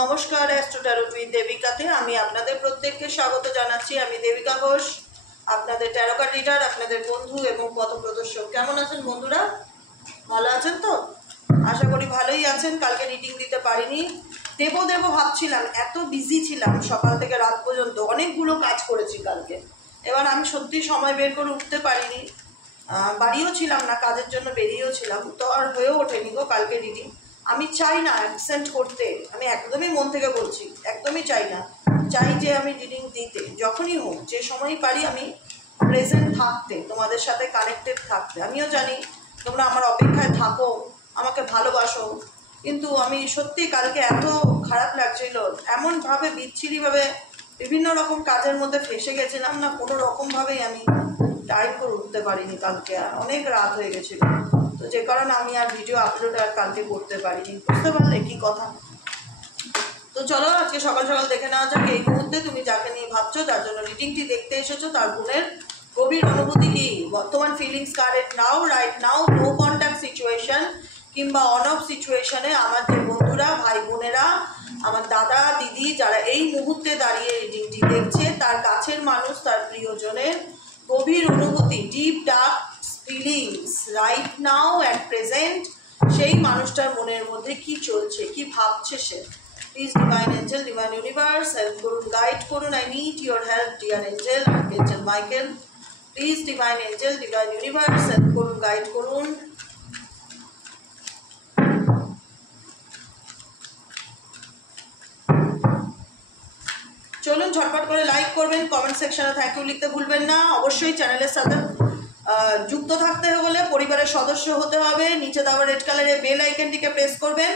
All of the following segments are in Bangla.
নমস্কার, অ্যাস্ট্রো উইথ দেবিকাতে আমি আপনাদের প্রত্যেককে স্বাগত জানাচ্ছি। আমি দেবিকা ঘোষ, আপনাদের ট্যারো কার্ড রিডার, আপনাদের বন্ধু এবং পথপ্রদর্শক। কেমন আছেন বন্ধুরা? ভালো আছেন তো? আশা করি ভালোই আছেন। কালকে রিডিং দিতে পারিনি, দেবো ভাবছিলাম, এত বিজি ছিলাম সকাল থেকে রাত পর্যন্ত, অনেকগুলো কাজ করেছি কালকে। এবার আমি সত্যি সময় বের করে উঠতে পারিনি, বাড়িও ছিলাম না, কাজের জন্য বেরিয়েও ছিলাম, তো আর হয়েও ওঠেনি গো কালকে রিডিং। আমি চাই না অ্যাবসেন্ট করতে, আমি একদমই মন থেকে বলছি, একদমই চাই না। চাই যে আমি রিডিং দিতে, যখনই হোক, যে সময়ই পারি আমি প্রেজেন্ট থাকতে, তোমাদের সাথে কানেক্টেড থাকতে। আমিও জানি তোমরা আমার অপেক্ষায় থাকো, আমাকে ভালোবাসো, কিন্তু আমি সত্যি কালকে এত খারাপ লাগছিল, এমনভাবে বিচ্ছিরিভাবে বিভিন্ন রকম কাজের মধ্যে ফেসে গেছিলাম না, কোনো রকমভাবেই আমি টাইপ করে উঠতে পারিনি কালকে, আর অনেক রাত হয়ে গেছিল, তো যে কারণে আমি আর ভিডিও আপলোড আর কালকে করতে পারিনি। বুঝতে পারলে কি কথা? তো চলো আজকে সকাল সকাল দেখে নেওয়া যাক, এই মুহূর্তে তুমি যাকে নিয়ে ভাবছো, যার জন্য রিডিংটি দেখতে এসেছো, তার গুণের গভীর অনুভূতি কি, বর্তমান feelings current now, right now, no contact situation কিংবা অন অফ সিচুয়েশনে আমার যে বন্ধুরা, ভাই বোনেরা, আমার দাদা দিদি, যারা এই মুহূর্তে দাঁড়িয়ে রিডিংটি দেখছে, তার কাছের মানুষ, তার প্রিয়জনের গভীর অনুভূতি, deep dark feelings right now at present, সেই মানুষটার মনের মধ্যে কি চলছে, কি ভাবছে সে। Please divine angel, divine universe help করুন, গাইড করুন। I need your help dear angel, archangel Michael. Please divine angel, divine universe help করুন, গাইড করুন। চলুন ঝটপট করে লাইক করবেন, কমেন্ট সেকশনে থ্যাংক ইউ লিখতে ভুলবেন না। অবশ্যই চ্যানেলের সাথে যুক্ত থাকতে হলে পরিবারের সদস্য হতে হবে। নিচে দেওয়া রেড কালারের বেল আইকনটিকে প্রেস করবেন,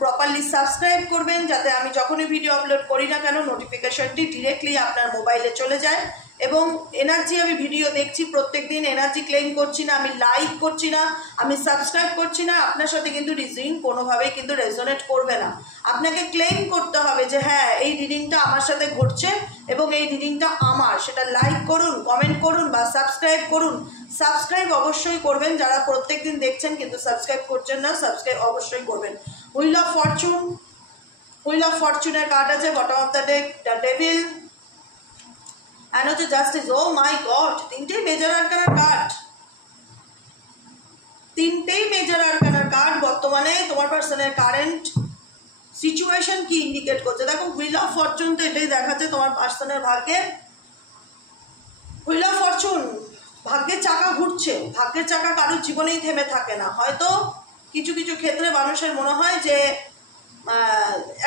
প্রপারলি সাবস্ক্রাইব করবেন, যাতে আমি যখনই ভিডিও আপলোড করি না কেন নোটিফিকেশনটি ডিরেক্টলি আপনার মোবাইলে চলে যায়। এবং এনার্জি, আমি ভিডিও দেখছি প্রত্যেক দিন, এনার্জি ক্লেম করছি না, আমি লাইক করছি না, আমি সাবস্ক্রাইব করছি না, আপনার সাথে কিন্তু রিডিং কোনোভাবেই কিন্তু রেজোনেট করবে না। আপনাকে ক্লেম করতে হবে যে হ্যাঁ এই রিডিংটা আমার সাথে ঘটছে এবং এই রিডিংটা আমার, সেটা লাইক করুন, কমেন্ট করুন বা সাবস্ক্রাইব করুন। সাবস্ক্রাইব অবশ্যই করবেন, যারা প্রত্যেক দিন দেখছেন কিন্তু সাবস্ক্রাইব করছেন না, সাবস্ক্রাইব অবশ্যই করবেন। Wheel of fortune, wheel of ফরচুনের কার্ড আছে, bottom of the deck the devil, and হচ্ছে জাস্টিস। ও মাই গড, তিনটেই মেজর আরকানার কার্ড, তিনটেই মেজর আরকানার কার্ড। বর্তমানে তোমার পার্সনের কারেন্ট সিচুয়েশন কি ইন্ডিকেট করছে দেখো। হুইল অফ ফরচুন তো এটাই দেখাচ্ছে তোমার পার্সনের ভাগ্যে। হুইল অফ ফরচুন, ভাগ্যের চাকা ঘুরছে, ভাগ্যের চাকা কারোর জীবনেই থেমে থাকে না। হয়তো কিছু কিছু ক্ষেত্রে মানুষের মনে হয় যে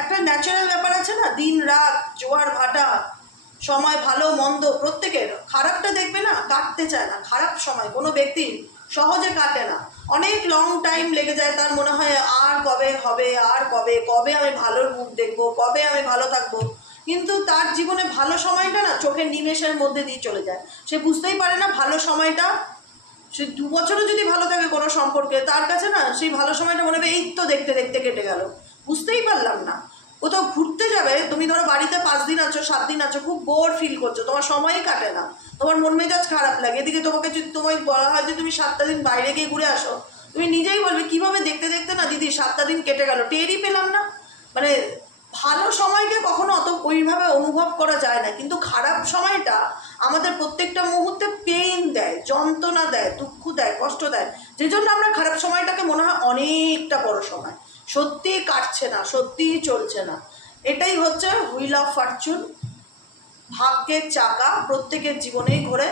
একটা ন্যাচারাল ব্যাপার আছে না, দিন রাত, জোয়ার ভাটা, সময় ভালো মন্দ প্রত্যেকের, খারাপটা দেখবে না, কাটতে চায় না। খারাপ সময় কোনো ব্যক্তির সহজে কাটে না, অনেক লং টাইম লেগে যায়। তার মনে হয় আর কবে হবে, আর কবে কবে আমি ভালোর মুখ দেখবো, কবে আমি ভালো থাকবো। কিন্তু তার জীবনে ভালো সময়টা না চোখের নিমেষের মধ্যে দিয়ে চলে যায়। সে বুঝতেই পারে না ভালো সময়টা, সে 2 বছরও যদি ভালো থাকে কোনো সম্পর্কে, তার কাছে না সেই ভালো সময়টা মনে হবে এই তো দেখতে দেখতে কেটে গেল, বুঝতেই পারলাম না। কোথাও ঘুরতে যাবে, তুমি ধরো বাড়িতে 5 দিন আছো, 7 দিন আছো, খুব বোর ফিল করছো, তোমার সময়ই কাটে না, তোমার মন মেজাজ খারাপ লাগে। এদিকে তোমাকে যদি তোমায় বলা হয় যে তুমি 7টা দিন বাইরে গিয়ে ঘুরে আসো, তুমি নিজেই বলবে কিভাবে দেখতে দেখতে না দিদি 7টা দিন কেটে গেল, টেরই পেলাম না। মানে ভালো সময়কে কখনো অত ওইভাবে অনুভব করা যায় না, কিন্তু খারাপ সময়টা আমাদের প্রত্যেকটা মুহূর্তে পেইন দেয়, যন্ত্রণা দেয়, দুঃখ দেয়, কষ্ট দেয়, যে জন্য আমরা খারাপ সময়টাকে মনে হয় অনেকটা বড় সময়, সত্যিই কাটছে না, সত্যিই চলছে না। এটাই হচ্ছে হুইল অফ ফরচুন, ভাগ্যের চাকা প্রত্যেকের জীবনেই ঘোরে।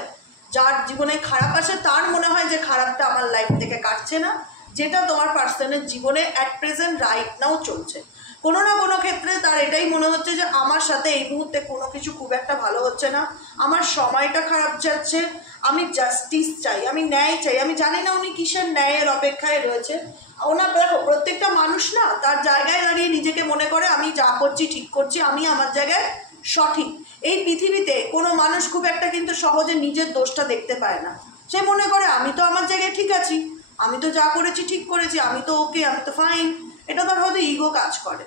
যার জীবনে খারাপ আসে তার মনে হয় যে খারাপটা আমার লাইফ থেকে কাটছে না, যেটা তোমার পার্সনের জীবনে অ্যাট প্রেজেন্ট রাইট নাও চলছে। কোনো না কোনো ক্ষেত্রে তার এটাই মনে হচ্ছে যে আমার সাথে এই মুহূর্তে কোনো কিছু খুব একটা ভালো হচ্ছে না, আমার সময়টা খারাপ যাচ্ছে, আমি জাস্টিস চাই, আমি ন্যায় চাই। আমি জানি না উনি কিসের ন্যায়ের অপেক্ষায় রয়েছে। ওনার দেখো প্রত্যেকটা মানুষ না তার জায়গায় দাঁড়িয়ে নিজেকে মনে করে আমি যা করছি ঠিক করছি, আমি আমার জায়গায় সঠিক। এই পৃথিবীতে কোনো মানুষ খুব একটা কিন্তু সহজে নিজের দোষটা দেখতে পায় না। সে মনে করে আমি তো আমার জায়গায় ঠিক আছি, আমি তো যা করেছি ঠিক করেছি, আমি তো ওকে, আমি তো ফাইন। এটা তার হয়তো ইগো কাজ করে।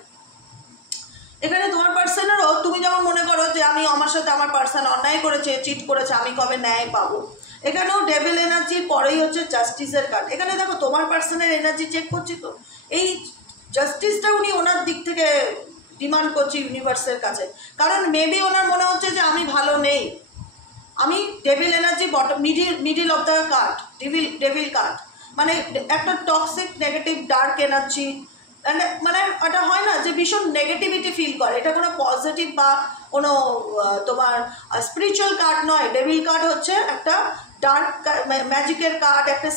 এখানে তোমার পার্সনেরও তুমি যেমন মনে করো যে আমি, আমার সাথে আমার পার্সন অন্যায় করেছে, চিট করেছে, আমি কবে ন্যায় পাবো। এখানেও ডেভিল এনার্জির পরেই হচ্ছে জাস্টিসের কার্ড। এখানে দেখো তোমার পার্সনের এনার্জি চেক করছি তো, এই জাস্টিসটা উনি ওনার দিক থেকে ডিমান্ড করছি ইউনিভার্সের কাছে, কারণ মেবি ওনার মনে হচ্ছে যে আমি ভালো নেই, আমি devil energy bottom middle of the card, devil card, মানে একটা টক্সিক নেগেটিভ ডার্ক এনার্জি, মানে ওটা হয় না যে ভীষণ নেগেটিভিটি ফিল করে, এটা কোনো পজিটিভ বা কোনো তোমার স্পিরিচুয়াল কার্ড নয়। ডেভিল কার্ড হচ্ছে একটা ডার্ক ম্যাজিকের কার্ড, একটা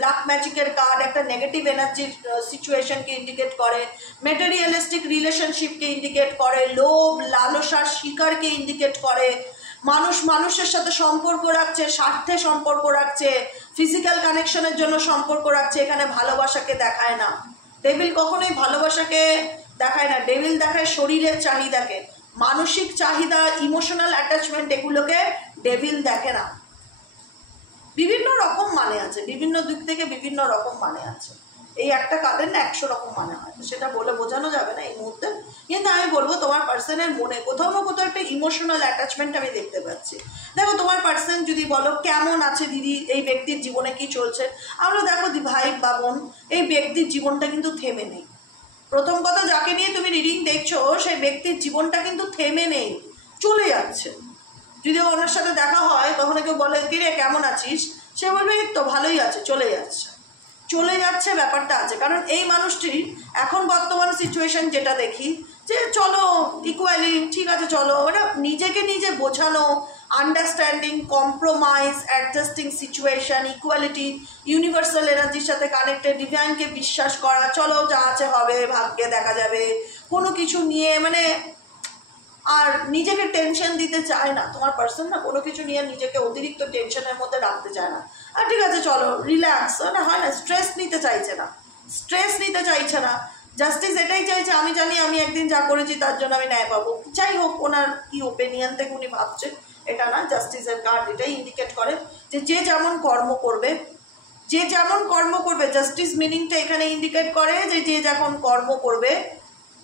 ব্ল্যাক ম্যাজিকের কার্ড, একটা নেগেটিভ এনার্জির সিচুয়েশনকে ইন্ডিকেট করে, মেটেরিয়ালিস্টিক রিলেশনশিপকে ইন্ডিকেট করে, লোভ লালসার শিকারকে ইন্ডিকেট করে, মানুষের সাথে সম্পর্ক রাখছে, স্বার্থে সম্পর্ক রাখছে, ফিজিক্যাল কানেকশনের জন্য সম্পর্ক রাখছে, এখানে ভালোবাসাকে দেখায় না। ডেভিল কখনোই ভালোবাসাকে দেখায় না, ডেভিল দেখায় শরীরের চাহিদাকে, মানসিক চাহিদা, ইমোশনাল অ্যাটাচমেন্ট, এগুলোকে ডেভিল দেখে না। বিভিন্ন রকম মানে আছে, বিভিন্ন দিক থেকে বিভিন্ন রকম মানে আছে, এই একটা কার্ডের না 100 রকম মানে হয়, সেটা বলে বোঝানো যাবে না এই মুহূর্তে। কিন্তু আমি বলবো তোমার পার্সনের মনে কোথাও না কোথাও একটা ইমোশনাল অ্যাটাচমেন্ট আমি দেখতে পাচ্ছি। দেখো তোমার পার্সন যদি বলো কেমন আছে দিদি, এই ব্যক্তির জীবনে কি চলছে, আমরা দেখো ভাই বা বোন, এই ব্যক্তির জীবনটা কিন্তু থেমে নেই। প্রথম কথা, যাকে নিয়ে তুমি রিডিং দেখছো সেই ব্যক্তির জীবনটা কিন্তু থেমে নেই, চলে যাচ্ছে। যদি ওনার সাথে দেখা হয় তখন কেউ বলে কি রে কেমন আছিস, সে বলবে এই তো ভালোই আছে, চলে যাচ্ছে ব্যাপারটা আছে। কারণ এই মানুষটির এখন বর্তমান সিচুয়েশন যেটা দেখি যে চলো ইকুয়ালি ঠিক আছে, চলো মানে নিজেকে নিজে বোঝানো, understanding, compromise, adjusting situation, equality, universal এনার্জির সাথে কানেক্টেড, ডিভাইনকে বিশ্বাস করা, চলো যা আছে হবে, ভাগ্যে দেখা যাবে, কোনো কিছু নিয়ে মানে আর নিজেকে টেনশন দিতে চায় না। তোমার পার্সন না কোনো কিছু নিয়ে নিজেকে অতিরিক্ত টেনশনের মধ্যে রাখতে চায় না। আর ঠিক আছে চলো রিল্যাক্স, মানে হয় না, স্ট্রেস নিতে চাইছে না, জাস্টিস এটাই চাইছে, আমি জানি আমি একদিন যা করেছি তার জন্য আমি ন্যায় পাবো। যাই হোক ওনার কি ওপিনিয়ন থেকে উনি ভাবছেন এটা না, জাস্টিসের কার্ড এটাই ইন্ডিকেট করে যে যে যেমন কর্ম করবে, জাস্টিস মিনিংটা এখানে ইন্ডিকেট করে যে যে যখন কর্ম করবে,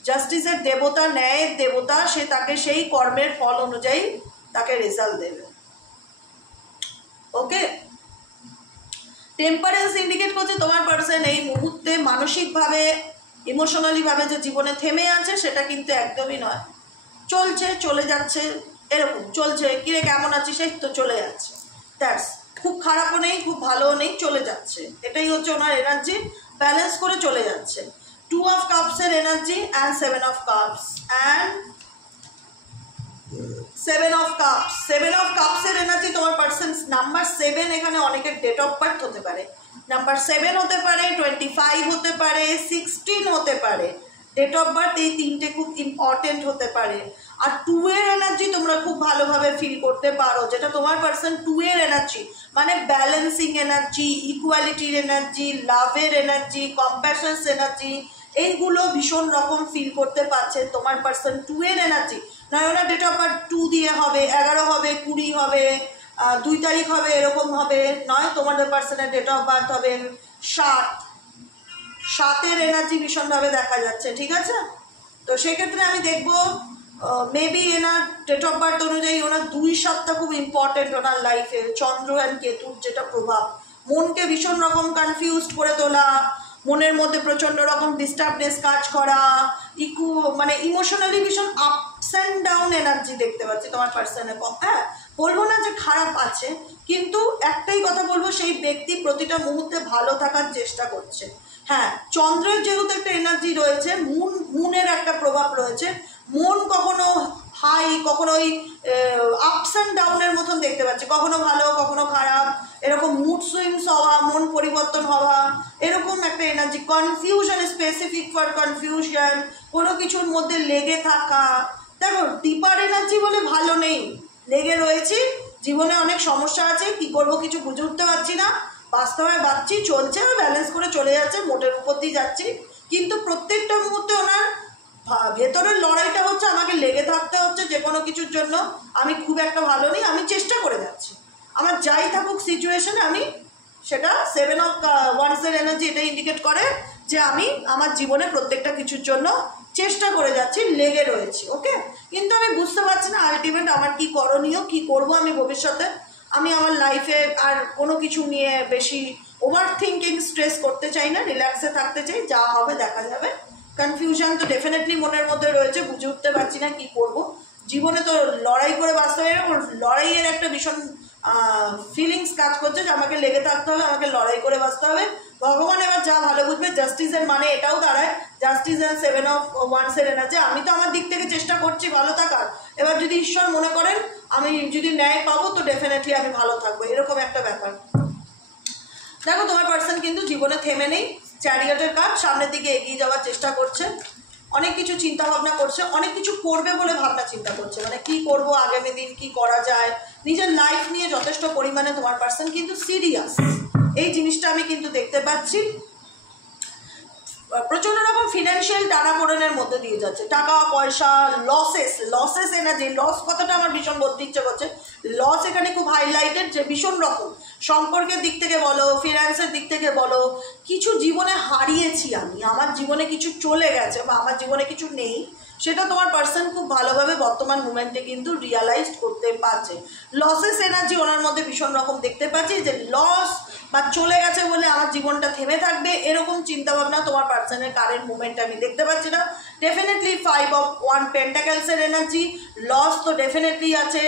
জাস্টিসের দেবতা, ন্যায়ের দেবতা, সে তাকে সেই কর্মের ফল অনুযায়ী তাকে রেজাল্ট দেবে। ওকে, টেম্পারেন্স ইন্ডিকেট করছে তোমার পার্সন এই মুহূর্তে মানসিকভাবে, ইমোশনালি ভাবে যে জীবনে থেমে আছে সেটা কিন্তু একদমই নয়, চলছে, চলে যাচ্ছে, এরকম চলছে, কিরে কেমন আছিস, সেই তো চলে যাচ্ছে, দ্যাটস, খুব খারাপও নেই খুব ভালোও নেই, চলে যাচ্ছে, এটাই হচ্ছে ওনার এনার্জি, ব্যালেন্স করে চলে যাচ্ছে। 2 of Cups এর energy and 7 of Cups and 7 of Cups। 7 of Cups এর এনার্জি তোমার পার্সন নাম্বার 7, এখানে অনেকের ডেট অফ বার্থ হতে পারে, নাম্বার 7 হতে পারে, 25 হতে পারে, 16 হতে পারে, ডেট অফ বার্থ এই তিনটে খুব ইম্পর্টেন্ট হতে পারে। আর 2 এর এনার্জি তোমরা খুব ভালোভাবে ফিল করতে পারো, যেটা তোমার পার্সন 2 এর এনার্জি মানে ব্যালেন্সিং এনার্জি, ইকুয়ালিটির এনার্জি, লাভের এনার্জি, কম্প্যাশনস এনার্জি, এইগুলো ভীষণ রকম ফিল করতে পারছে তোমার পার্সন 2 এর এনার্জি। নয় ওনার ডেট অফ বার্থ 2 দিয়ে হবে, 11 হবে, 20 হবে, 2 তারিখ হবে, এরকম হবে নয়, তোমাদের পার্সনের ডেট অফ বার্থ হবে 7 এনার্জি ভীষণভাবে দেখা যাচ্ছে। ঠিক আছে, তো সেক্ষেত্রে আমি দেখবো মেবি এনার ডেট অফ বার্থ অনুযায়ী ওনার 2-7টা খুব ইম্পর্টেন্ট ওনার লাইফে, চন্দ্র অ্যান্ড কেতুর যেটা প্রভাব, মনকে ভীষণ রকম কনফিউজড করে তোলা, মনের মধ্যে প্রচণ্ড রকম ডিস্টার্বনেস কাজ করা, মানে ইমোশনালি ভীষণ আপস অ্যান্ড ডাউন এনার্জি দেখতে পাচ্ছি তোমার পার্সনের। হ্যাঁ বলবো না যে খারাপ আছে, কিন্তু একটাই কথা বলবো, সেই ব্যক্তি প্রতিটা মুহূর্তে ভালো থাকার চেষ্টা করছে। হ্যাঁ চন্দ্রের যেহেতু একটা এনার্জি রয়েছে, মুনের একটা প্রভাব রয়েছে, মন কখনো হাই কখনো ওই আপস অ্যান্ড ডাউনের মতন দেখতে পাচ্ছি, কখনো ভালো কখনো খারাপ, এরকম মুড সুইংস হওয়া, মন পরিবর্তন হওয়া, এরকম একটা energy, confusion, specific for confusion, কোনো কিছুর মধ্যে লেগে থাকা। দেখো ডিপার এনার্জি বলে ভালো নেই, লেগে রয়েছি, জীবনে অনেক সমস্যা আছে, কি করবো কিছু বুঝে উঠতে পারছি না, বাস্তবে বাঁচছি, চলছে, ব্যালেন্স করে চলে যাচ্ছে, মোটের উপর দিয়ে যাচ্ছি, কিন্তু প্রত্যেকটা মুহূর্তে ওনার ভেতরের লড়াইটা হচ্ছে আমাকে লেগে থাকতে হচ্ছে যে কোনো কিছুর জন্য, আমি খুব একটা ভালো নেই, আমি চেষ্টা করে যাচ্ছি, আমার যাই থাকুক সিচুয়েশনে আমি সেটা 7 of Wands এর এনার্জি এটা ইন্ডিকেট করে যে আমি আমার জীবনে প্রত্যেকটা কিছুর জন্য চেষ্টা করে যাচ্ছি, লেগে রয়েছি। ওকে, কিন্তু আমি বুঝতে পারছি না আলটিমেট আমার কি করণীয়, কি করব আমি ভবিষ্যতে, আমি আমার লাইফে আর কোনো কিছু নিয়ে বেশি ওভার থিঙ্কিং স্ট্রেস করতে চাই না, রিল্যাক্সে থাকতে চাই, যা হবে দেখা যাবে, কনফিউশন তো ডেফিনেটলি মনের মধ্যে রয়েছে, বুঝে উঠতে পারছি না কি করব। জীবনে তো লড়াই করে বাঁচতে হবে, লড়াইয়ের একটা ভীষণ ফিলিংস কাজ করছে যে আমাকে লেগে থাকতে হবে, আমাকে লড়াই করে বাঁচতে হবে। ভগবান এবার যা ভালো বুঝবে। জাস্টিসের মানে এটাও দাঁড়ায়, জাস্টিস অ্যান্ড 7 অফ ওয়ান্সের এনার্জি। আমি তো আমার দিক থেকে চেষ্টা করছি ভালো থাকার, এবার যদি ঈশ্বর মনে করেন আমি যদি ন্যায় পাবো তো ডেফিনেটলি আমি ভালো থাকবো, এরকম একটা ব্যাপার। দেখো তোমার পার্সন কিন্তু জীবনে থেমে নেই, চ্যারিয়টের কাজ, সামনের দিকে এগিয়ে যাওয়ার চেষ্টা করছে, অনেক কিছু চিন্তা ভাবনা করছে, অনেক কিছু করবে বলে ভাবনা চিন্তা করছে, মানে কি করব আগামী দিন, কি করা যায়, নিজের লাইফ নিয়ে যথেষ্ট পরিমাণে তোমার পার্সন কিন্তু সিরিয়াস, এই জিনিসটা আমি কিন্তু দেখতে পাচ্ছি। প্রচন্ড রকম ফিনান্সিয়াল টানাপোড়েনের মধ্যে দিয়ে যাচ্ছে, টাকা পয়সা, লসেস এনার্জি, লস কথাটা আমার ভীষণ বলতে ইচ্ছে করছে। লস এখানে খুব হাইলাইটেড, যে ভীষণ রকম সম্পর্কের দিক থেকে বলো, ফিনান্সের দিক থেকে বলো, কিছু জীবনে হারিয়েছি আমি, আমার জীবনে কিছু চলে গেছে বা আমার জীবনে কিছু নেই, সেটা তোমার পার্সন খুব ভালোভাবে বর্তমান মুমেন্টে কিন্তু রিয়ালাইজ করতে পারছে। লসেস এনার্জি ওনার মধ্যে ভীষণ রকম দেখতে পাচ্ছি, যে লস বা চলে গেছে বলে আমার জীবনটা থেমে থাকবে, এরকম চিন্তাভাবনা তোমার পার্সনের কারেন্ট মুভমেন্টে আমি দেখতে পাচ্ছি না। ডেফিনেটলি 5 অফ 1 পেন্টাকেলসের এনার্জি, লস তো ডেফিনেটলি আছে,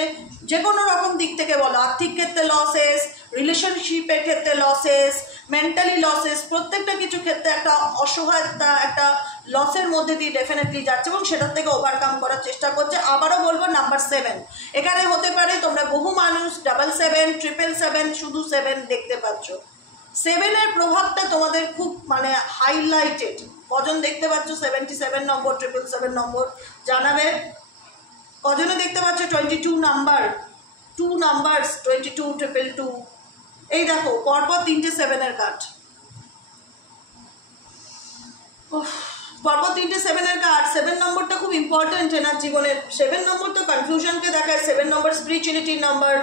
যে কোনো রকম দিক থেকে বলো, আর্থিক ক্ষেত্রে লসেস, রিলেশনশিপের ক্ষেত্রে লসেস, মেন্টালি লসেস, প্রত্যেকটা কিছু ক্ষেত্রে একটা অসহায়তা, একটা লসের মধ্যে দিয়ে ডেফিনেটলি যাচ্ছে এবং সেটার থেকে ওভারকাম করার চেষ্টা করছে। আবারও বলবো নাম্বার 7 এখানে হতে পারে, তোমরা বহু মানুষ 777, 777, শুধু 7 দেখতে পাচ্ছ। 7-এর প্রভাবটা তোমাদের খুব মানে হাইলাইটেড। কজন দেখতে পাচ্ছ 77 নম্বর, 777 নম্বর জানাবে। কজনে দেখতে পাচ্ছ 22 নাম্বার, 2 নাম্বার, 22, 222, এই দেখো পরপর 3টে 7-এর কার্ড, পরপর 3টে 7-এর কার্ড। 7 নম্বরটা খুব ইম্পর্টেন্ট এনার জীবনের। 7 নম্বর তো কনফিউশনকে দেখায়, 7 নম্বর স্পিরিচুয়ালিটির নাম্বার,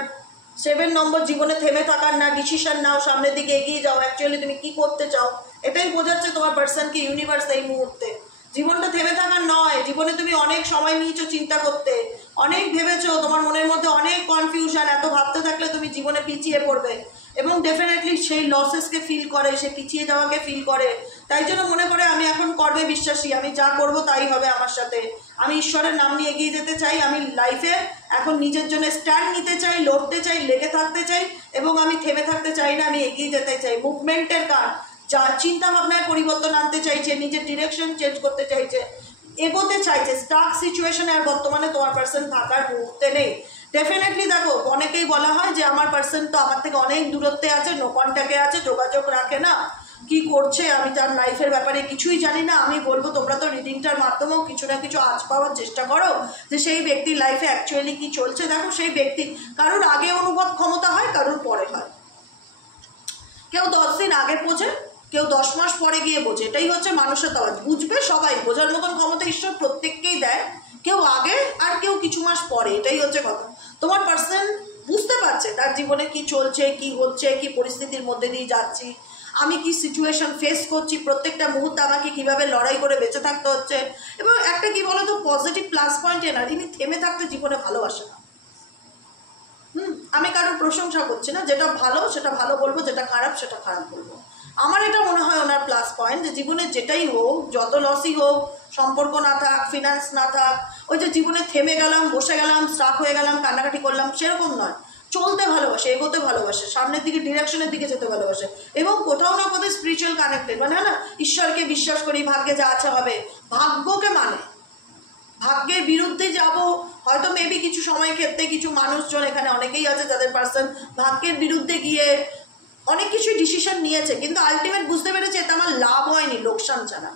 7 নম্বর জীবনে থেমে থাকার না, ডিসিশন নাও, সামনের দিকে এগিয়ে যাও, অ্যাকচুয়ালি তুমি কি করতে চাও এটাই বোঝাচ্ছে তোমার পার্সনকে ইউনিভার্স এই মুহূর্তে। জীবনটা থেমে থাকার নয়, জীবনে তুমি অনেক সময় নিয়েছো চিন্তা করতে, অনেক ভেবেছো, তোমার মনের মধ্যে অনেক কনফিউশন, এত ভাবতে থাকলে তুমি জীবনে পিছিয়ে পড়বে এবং ডেফিনেটলি সেই লসেসকে ফিল করে, সে পিছিয়ে যাওয়াকে ফিল করে, তাই জন্য মনে করে আমি এখন কর্মে বিশ্বাসী, আমি যা করব তাই হবে আমার সাথে, আমি ঈশ্বরের নাম নিয়ে এগিয়ে যেতে চাই, আমি লাইফে এখন নিজের জন্য স্ট্যান্ড নিতে চাই, লড়তে চাই, লেগে থাকতে চাই এবং আমি থেমে থাকতে চাই না, আমি এগিয়ে যেতে চাই। মুভমেন্টের কার্ড, যা চিন্তা ভাবনায় পরিবর্তন আনতে চাইছে, নিজের ডিরেকশন চেঞ্জ করতে চাইছে, এগোতে চাইছে, স্টাক সিচুয়েশনে আর বর্তমানে তোমার পার্সন থাকার মুহূর্তে নেই। ডেফিনেটলি দেখো, অনেকেই বলা হয় যে আমার পার্সন তো আমার থেকে অনেক দূরত্বে আছে, নো কন্ট্যাক্টে আছে, যোগাযোগ রাখে না, কি করছে আমি তার লাইফের ব্যাপারে কিছুই জানি না। আমি বলবো তোমরা তো রিডিংটার মাধ্যমেও কিছু না কিছু আঁচ পাওয়ার চেষ্টা করো যে সেই ব্যক্তির লাইফে অ্যাকচুয়ালি কি চলছে। দেখো সেই ব্যক্তি কারোর আগে অনুভব ক্ষমতা হয়, কারোর পরে হয়, কেউ 10 দিন আগে বোঝে, কেউ 10 মাস পরে গিয়ে বোঝে, এটাই হচ্ছে মানুষের তফাৎ। বুঝবে সবাই, বোঝার মতন ক্ষমতা ঈশ্বর প্রত্যেককেই দেয়, কেউ আগে আর কেউ কিছু মাস পরে, এটাই হচ্ছে কথা। তোমার পার্সন বুঝতে পারছে তার জীবনে কি চলছে, কি হচ্ছে, কি পরিস্থিতির মধ্যে দিয়ে যাচ্ছি, আমি কি সিচুয়েশন ফেস করছি, প্রত্যেকটা মুহূর্তে আমাকে কিভাবে লড়াই করে বেঁচে থাকতে হচ্ছে। এবং একটা কি বলো তো, পজিটিভ প্লাস পয়েন্ট এনার, ইনি থেমে থাকতে জীবনে ভালোবাসে না। আমি কারোর প্রশংসা করছি না, যেটা ভালো সেটা ভালো বলবো, যেটা খারাপ সেটা খারাপ বলবো। আমার এটা মনে হয় ওনার প্লাস পয়েন্ট, যে জীবনে যেটাই হোক, যত লসই হোক, সম্পর্ক না থাক, ফিনান্স না থাক, ওই যে জীবনে থেমে গেলাম, বসে গেলাম, স্টাক হয়ে গেলাম, কান্নাকাটি করলাম, সেরকম নয়। চলতে ভালোবাসে, এগোতে ভালোবাসে, সামনের দিকে ডিরেকশনের দিকে যেতে ভালোবাসে এবং কোথাও না কোথাও স্পিরিচুয়াল কানেক্টেড, মানে না ঈশ্বরকে বিশ্বাস করি, ভাগ্যে যা আছে হবে, ভাগ্যকে মানে, ভাগ্যের বিরুদ্ধে যাব হয়তো মেবি কিছু সময় ক্ষেত্রে কিছু মানুষজন এখানে অনেকেই আছে যাদের পার্সন ভাগ্যের বিরুদ্ধে গিয়ে অনেক কিছুই ডিসিশন নিয়েছে, কিন্তু আলটিমেট বুঝতে পেরেছে এতে আমার লাভ হয়নি, লোকসান ছাড়া।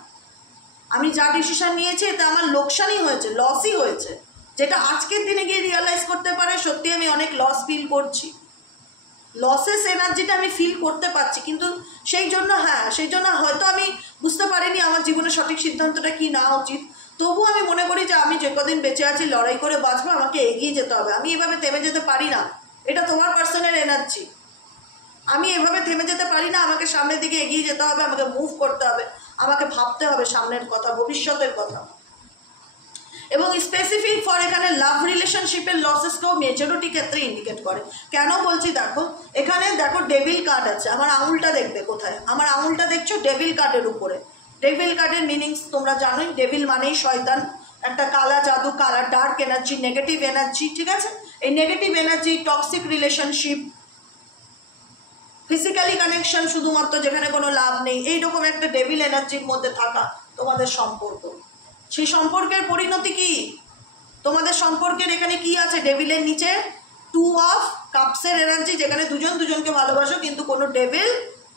আমি যা ডিসিশন নিয়েছি এতে আমার লোকসানই হয়েছে, লসই হয়েছে, যেটা আজকের দিনে গিয়ে রিয়েলাইজ করতে পারে সত্যি আমি অনেক লস ফিল করছি, লসেস এনার্জিটা আমি ফিল করতে পারছি, কিন্তু সেই জন্য হয়তো আমি বুঝতে পারিনি আমার জীবনে সঠিক সিদ্ধান্তটা কি নেওয়া উচিত। তবু আমি মনে করি যে আমি যে কদিন বেঁচে আছি লড়াই করে বাঁচবো, আমাকে এগিয়ে যেতে হবে, আমি এভাবে থেমে যেতে পারি না, এটা তোমার পার্সনের এনার্জি, আমি এভাবে থেমে যেতে পারি না, আমাকে সামনের দিকে এগিয়ে যেতে হবে, আমাকে মুভ করতে হবে, আমাকে ভাবতে হবে সামনের কথা, ভবিষ্যতের কথা। এবং স্পেসিফিক ফর এখানে লাভ রিলেশনশিপের লসেসকেও মেজরিটি ক্ষেত্রে ইন্ডিকেট করে। কেন বলছি দেখো, এখানে দেখো ডেভিল কার্ড আছে, আমার আঙুলটা দেখবে কোথায়, আমার আঙুলটা দেখছো ডেভিল কার্ডের উপরে, ডেভিল কার্ডের মিনিংস তোমরা জানোই, ডেভিল মানেই শয়তান, একটা কালা জাদু, কালা ডার্ক এনার্জি, নেগেটিভ এনার্জি, ঠিক আছে? এই negative energy, toxic relationship, physically connection শুধুমাত্র যেখানে কোনো লাভ নেই, এইরকম একটা ডেভিল এনার্জির মধ্যে থাকা তোমাদের সম্পর্ক। সেই সম্পর্কের পরিণতি কি? তোমাদের সম্পর্কের এখানে কি আছে? ডেভিলের নিচে 2 অফ কাপসের এনার্জি, যেখানে দুজন দুজনকে ভালোবাসো, কিন্তু কোনো ডেভিল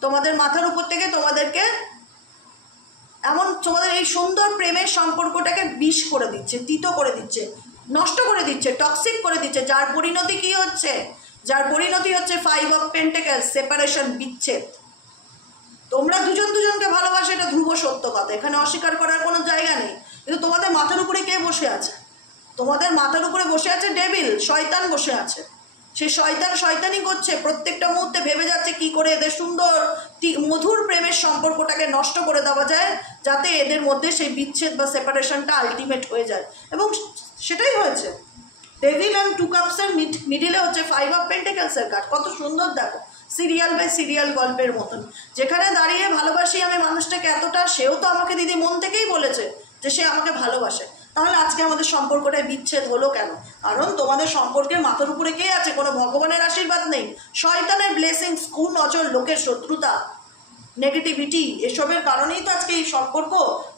তোমাদের মাথার উপর থেকে তোমাদেরকে এমন তোমাদের এই সুন্দর প্রেমের সম্পর্কটাকে বিষ করে দিচ্ছে, তিতো করে দিচ্ছে, নষ্ট করে দিচ্ছে, টক্সিক করে দিচ্ছে। যার পরিণতি কি হচ্ছে? যার পরিণতি হচ্ছে 5 অফ পেন্টেকেলস, সেপারেশন, বিচ্ছেদ। তোমরা দুজন দুজনকে ভালোবাসো, এটা ধ্রুব সত্য কথা, এখানে অস্বীকার করার কোনো জায়গা নেই। কিন্তু তোমাদের মাথার উপরে কে বসে আছে? তোমাদের মাথার উপরে বসে আছে ডেভিল, শয়তান বসে আছে। সে শয়তান শয়তানি করছে, প্রত্যেকটা মুহূর্তে ভেবে যাচ্ছে কি করে এদের সুন্দর মধুর প্রেমের সম্পর্কটাকে নষ্ট করে দেওয়া যায়, যাতে এদের মধ্যে সেই বিচ্ছেদ বা সেপারেশনটা আলটিমেট হয়ে যায়। এবং সেটাই হয়েছে। ডেভিল অ্যান্ড 2 কাপসের মিডিলে হচ্ছে 5 অফ পেন্টেকেলসের কার্ড। কত সুন্দর দেখো, সিরিয়াল বাই সিরিয়াল গল্পের মতন। যেখানে দাঁড়িয়ে ভালোবাসি আমি মানুষটাকে এতটা, সেও তো আমাকে দিদি মন থেকেই বলেছে যে সে আমাকে ভালোবাসে। তাহলে আজকে আমাদের সম্পর্কটায় বিচ্ছেদ হলো কেন? কারণ তোমাদের সম্পর্কের মাথার উপরে কে আছে? কোনো ভগবানের আশীর্বাদ নেই, শয়তানের ব্লেসিংস, কুনজর, লোকের শত্রুতা, নেগেটিভিটি, এসবের কারণেই তো আজকে এই সম্পর্ক।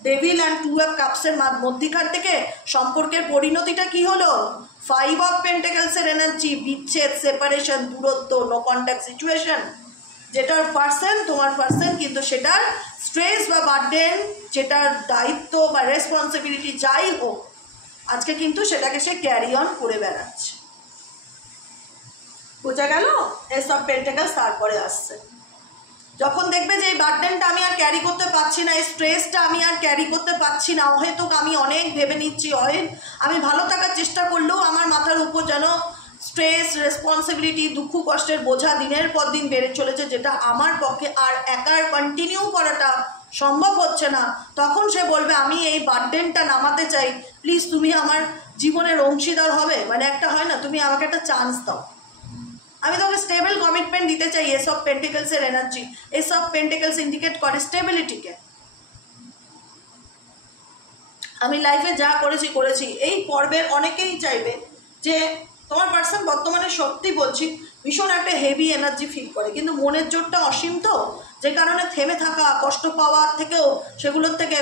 ডেভিল অ্যান্ড 2 অফ কাপসের মধ্যিখান থেকে সম্পর্কের পরিণতিটা কি হলো? 5 অফ পেন্টেকেলসের এনার্জি, বিচ্ছেদ, সেপারেশন, দূরত্ব, নো কন্ট্যাক্ট সিচুয়েশন। যেটার পার্সন তোমার পার্সন, কিন্তু সেটার স্ট্রেস বা বার্ডেন, যেটার দায়িত্ব বা রেসপন্সিবিলিটি যাই হোক, আজকে কিন্তু সেটাকে সে ক্যারি অন করে বেড়াচ্ছে। বোঝা গেল? এস অফ পেন্টেকেলস তারপরে আসছে। যখন দেখবে যে এই বার্ডেনটা আমি আর ক্যারি করতে পারছি না, এই স্ট্রেসটা আমি আর ক্যারি করতে পারছি না, হয়তো আমি অনেক ভেবে নিচ্ছি, হয় আমি ভালো থাকার চেষ্টা করলেও আমার মাথার উপর যেন স্ট্রেস, রেসপন্সিবিলিটি, দুঃখ কষ্টের বোঝা দিনের পর দিন বেড়ে চলেছে, যেটা আমার পক্ষে আর একার কন্টিনিউ করাটা সম্ভব হচ্ছে না, তখন সে বলবে আমি এই বার্ডেনটা নামাতে চাই, প্লিজ তুমি আমার জীবনের অংশীদার হবে। মানে একটা হয় না, তুমি আমাকে একটা চান্স দাও, আমি তোমাকে স্টেবল কমিটমেন্ট দিতে চাই। এস অফ পেন্টিকলসের energy, ace of pentacles indicate করে স্টেবিলিটিকে। আমি লাইফে যা করেছি, এই পর্বের অনেকেই চাইবে যে তোমার পার্সন বর্তমানে সত্যি বলছি ভীষণ একটা হেভি এনার্জি ফিল করে, কিন্তু মনের জোরটা অসীম, তো যে কারণে থেমে থাকা, কষ্ট পাওয়ার থেকেও সেগুলোর থেকে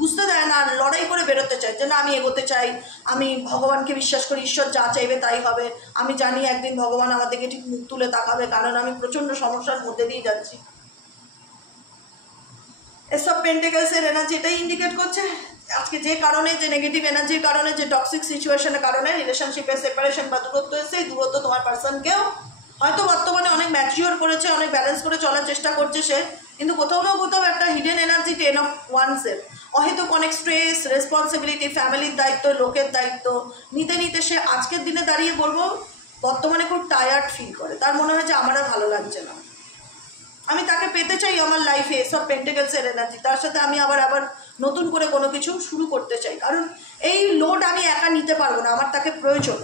বুঝতে দেয় না, লড়াই করে বেরোতে চায় যে না আমি এগোতে চাই, আমি ভগবানকে বিশ্বাস করি, ঈশ্বর যা চাইবে তাই হবে, আমি জানি একদিন ভগবান আমার দিকে ঠিক মুখ তুলে তাকাবে, কারণ আমি প্রচণ্ড সমস্যার মধ্যে দিয়ে যাচ্ছি। এস অফ পেন্টেকলসের এনার্জি এটাই ইন্ডিকেট করছে আজকে যে কারণে, যে নেগেটিভ এনার্জির কারণে, যে টক্সিক সিচুয়েশনের কারণে রিলেশনশিপের সেপারেশন বা দূরত্ব এসে, এই দূরত্ব তোমার পার্সনকেও হয়তো বর্তমানে অনেক ম্যাচিওর করেছে, অনেক ব্যালেন্স করে চলার চেষ্টা করছে সে, কিন্তু কোথাও না কোথাও একটা হিডেন এনার্জি 10 অফ ওয়ান্সের, হয়তো অনেক স্ট্রেস, রেসপন্সিবিলিটি, ফ্যামিলির দায়িত্ব, লোকের দায়িত্ব নিতে নিতে সে আজকের দিনে দাঁড়িয়ে বলবো বর্তমানে খুব টায়ার্ড ফিল করে। তার মনে হয় যে আমার আর ভালো লাগছে না, আমি তাকে পেতে চাই আমার লাইফে, এসব পেন্টেকলসের এনার্জি, তার সাথে আমি আবার নতুন করে কোনো কিছু শুরু করতে চাই, কারণ এই লোড আমি একা নিতে পারবো না, আমার তাকে প্রয়োজন,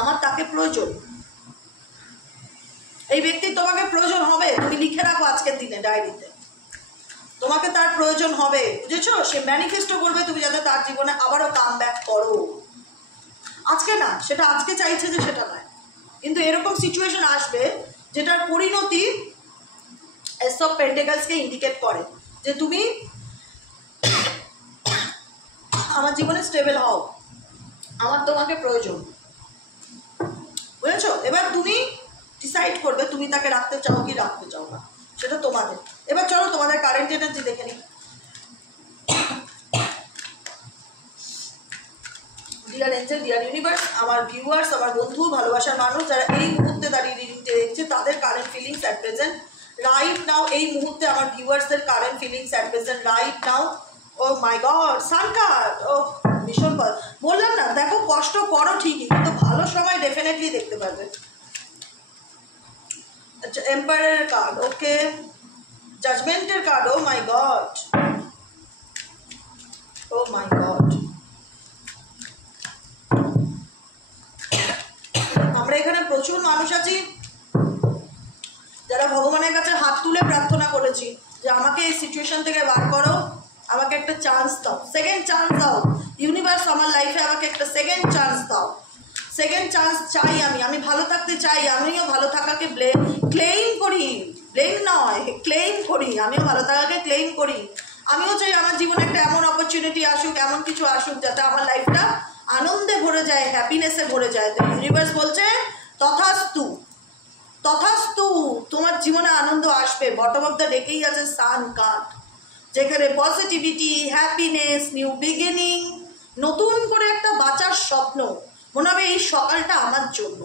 আমার তাকে প্রয়োজন। এই ব্যক্তির তোমাকে প্রয়োজন হবে, তুমি লিখে রাখো আজকের দিনে ডায়েরিতে, তোমাকে তার প্রয়োজন হবে, বুঝেছো? সে ম্যানিফেস্টো করবে তুমি যাতে তার জীবনে আবারও কাম ব্যাক করো। আজকে না, সেটা আজকে চাইছে যে সেটা নয়, কিন্তু এরকম সিচুয়েশন আসবে যেটার পরিণতি এস অফ পেন্টেকলসকে ইন্ডিকেট করে যে তুমি আমার জীবনে স্টেবল হও, আমার তোমাকে প্রয়োজন, বুঝেছো? এবার তুমি ডিসাইড করবে তুমি তাকে রাখতে চাও কি রাখতে চাও না, সেটা তোমাদের। এবার চলো তোমাদের কারেন্ট এনার্জি দেখে নিই। ডিয়ার এঞ্জেল, ডিয়ার ইউনিভার্স, আমার ভিউয়ার্স, আমার বন্ধু, ভালোবাসার মানুষ যারা এই মুহূর্তে দাঁড়িয়ে রিডিংটা দেখছে, তাদের current feelings at present right now, এই মুহূর্তে আমার ভিউয়ার্সদের current feelings at present right now. Oh my god, sun card, ও ভীষণ বললাম না, দেখো কষ্ট করো ঠিকই, কিন্তু ভালো সময় ডেফিনেটলি দেখতে পারবে। আচ্ছা, এম্পায়ারের card, okay, জাজমেন্টের card, O my god, O my god. আমরা এখানে প্রচুর মানুষ আছি যারা ভগবানের কাছে হাত করেছি যে আমাকে এই সিচুয়েশন থেকে বার করো, আমাকে একটা চান্স দাও, সেকেন্ড চান্স দাও ইউনিভার্স, আমার লাইফে আমাকে একটা সেকেন্ড চান্স দাও, সেকেন্ড চান্স চাই আমি ভালো থাকতে চাই, আমিও ভালো থাকাকে ক্লেইম করি, ব্লেম নয় ক্লেইম করি, আমিও ভালো থাকাকে ক্লেইম করি। আমিও চাই আমার জীবনে একটা এমন অপরচুনিটি আসুক, এমন কিছু আসুক যাতে আমার লাইফটা আনন্দে ভরে যায়, হ্যাপিনেসে ভরে যায়। তো ইউনিভার্স বলছে তথাস্তু, তথাস্তু, তোমার জীবনে আনন্দ আসবে। বটম অফ দ্য ডেকেই আছে সান কার্ড, যেখানে পজিটিভিটি, হ্যাপিনেস, নিউ বিগিনিং, নতুন করে একটা বাঁচার স্বপ্ন। মনে হবে এই সকালটা আমার জন্য,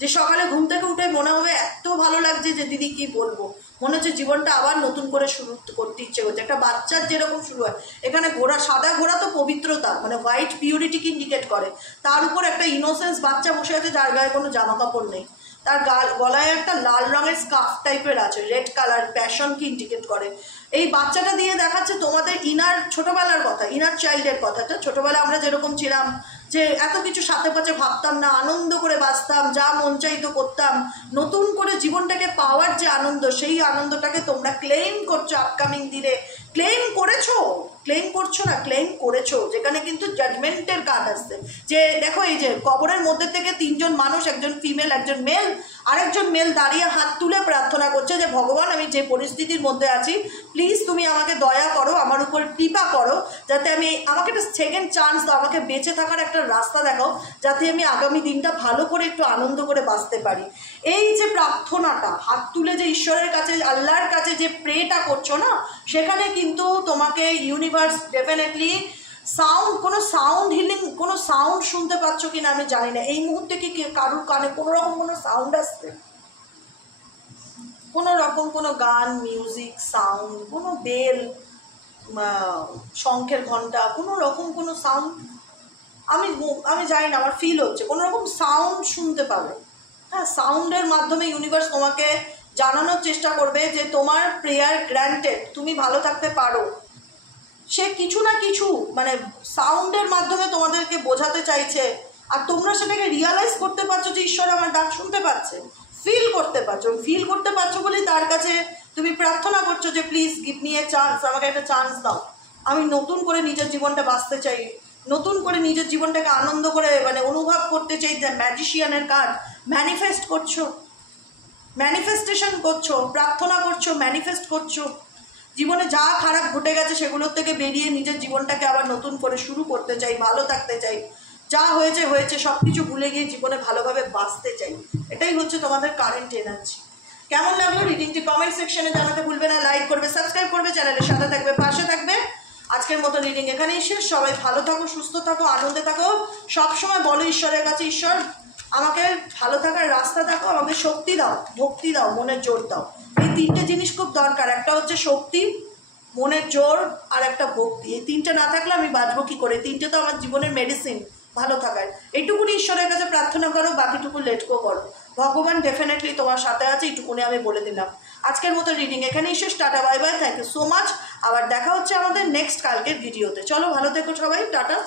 যে সকালে ঘুম থেকে উঠে মনে হবে এত ভালো লাগছে যে দিদি কি বলবো, মনে হচ্ছে জীবনটা আবার নতুন করে শুরু করতে ইচ্ছে করছে। একটা বাচ্চার যেরকম শুরু হয়, এখানে ঘোড়া, সাদা ঘোড়া তো পবিত্রতা, মানে হোয়াইট পিউরিটিকে ইন্ডিকেট করে। তার উপর একটা ইনোসেন্স বাচ্চা বসে আছে যার গায়ে কোনো জামা কাপড় নেই, তার গলায় একটা লাল রঙের স্কার্ফ টাইপের আছে, রেড কালার, প্যাশনকে ইন্ডিকেট করে। এই বাচ্চাটা দিয়ে দেখাচ্ছে তোমাদের ইনার ছোটবেলার কথা, ইনার চাইল্ডের কথাটা। ছোটবেলায় আমরা যেরকম ছিলাম, যে এত কিছু সাথে পাশে ভাবতাম না, আনন্দ করে বাঁচতাম, যা মন চাইতো করতাম, নতুন করে জীবনটাকে পাওয়ার যে আনন্দ, সেই আনন্দটাকে তোমরা ক্লেইম করছো আপকামিং দিনে। ক্লেইম করেছো, ক্লেইম করছো না, ক্লেইম করেছো। যেখানে কিন্তু জাজমেন্টের কার্ড আসছে, যে দেখো এই যে কবরের মধ্যে থেকে তিনজন মানুষ, একজন ফিমেল, একজন মেল, আরেকজন মেল দাঁড়িয়ে হাত তুলে প্রার্থনা করছে যে ভগবান, আমি যে পরিস্থিতির মধ্যে আছি, প্লিজ তুমি আমাকে দয়া করো, আমার উপর কৃপা করো, যাতে আমাকে একটা সেকেন্ড চান্স দাও, আমাকে বেঁচে থাকার একটা রাস্তা দেখাও, যাতে আমি আগামী দিনটা ভালো করে একটু আনন্দ করে বাঁচতে পারি। এই যে প্রার্থনাটা, হাত তুলে যে ঈশ্বরের কাছে, আল্লাহর কাছে যে প্রেটা করছো না, সেখানে কিন্তু তোমাকে ইউনিভার্স ডেফিনেটলি কোনো সাউন্ড হিলিং, কোনো সাউন্ড শুনতে পাচ্ছ কিনা আমি জানি না। এই মুহূর্তে কি কারুর কানে কোনো রকম কোনো সাউন্ড আসছে? কোনো রকম কোনো গান, মিউজিক, সাউন্ড, কোনো বেল, শঙ্খের ঘন্টা, কোনো রকম কোনো সাউন্ড আমি জানি না, আমার ফিল হচ্ছে কোনো রকম সাউন্ড শুনতে পাবে। হ্যাঁ, সাউন্ডের মাধ্যমে ইউনিভার্স তোমাকে জানানোর চেষ্টা করবে যে তোমার প্রেয়ার গ্র্যান্টেড, তুমি ভালো থাকতে পারো। সে কিছু না কিছু মানে সাউন্ডের মাধ্যমে তোমাদেরকে বোঝাতে চাইছে, আর তোমরা সেটাকে রিয়ালাইজ করতে পারছো যে ঈশ্বর আমার ডাক শুনতে পাচ্ছে, ফিল করতে পারছো বলেই তার কাছে তুমি প্রার্থনা করছো যে please give me a chance, আমাকে একটা চান্স দাও, আমি নতুন করে নিজের জীবনটা বাঁচতে চাই, নতুন করে নিজের জীবনটাকে আনন্দ করে মানে অনুভব করতে চাই। যে ম্যাজিশিয়ানের কার্ড, ম্যানিফেস্ট করছো, ম্যানিফেস্টেশন করছো, প্রার্থনা করছো, ম্যানিফেস্ট করছো, জীবনে যা খারাপ ঘটে গেছে সেগুলোর থেকে বেরিয়ে নিজের জীবনটাকে আবার নতুন করে শুরু করতে চাই, ভালো থাকতে চাই, যা হয়েছে হয়েছে সব কিছু ভুলে গিয়ে জীবনে ভালোভাবে বাঁচতে চাই। এটাই হচ্ছে তোমাদের কারেন্ট এনার্জি। কেমন লাগলো রিডিংটি কমেন্ট সেকশনে জানাতে ভুলবে না। লাইক করবে, সাবস্ক্রাইব করবে, চ্যানেলের সাথে থাকবে, পাশে থাকবে। আজকের মতো রিডিং এখানেই শেষ। সবাই ভালো থাকো, সুস্থ থাকো, আনন্দে থাকো। সবসময় বলো ঈশ্বরের কাছে, ঈশ্বর আমাকে ভালো থাকার রাস্তা দেখো, আমাকে শক্তি দাও, ভক্তি দাও, মনের জোর দাও। এই তিনটে জিনিস খুব দরকার, একটা হচ্ছে শক্তি, মনের জোর, আর একটা ভক্তি। এই তিনটে না থাকলে আমি বাঁচবো কী করে? তিনটে তো আমার জীবনের মেডিসিন ভালো থাকার। এইটুকুনি ঈশ্বরের কাছে প্রার্থনা করো, বাকিটুকু লেট গো করো। ভগবান ডেফিনেটলি তোমার সাথে আছে, এইটুকুনি আমি বলে দিলাম। আজকের মতো রিডিং এখানেই শেষ। Tata, bye bye, thank you so much. আবার দেখা হচ্ছে আমাদের নেক্সট কালকের ভিডিওতে। চলো ভালো থেকো সবাই, টাটা।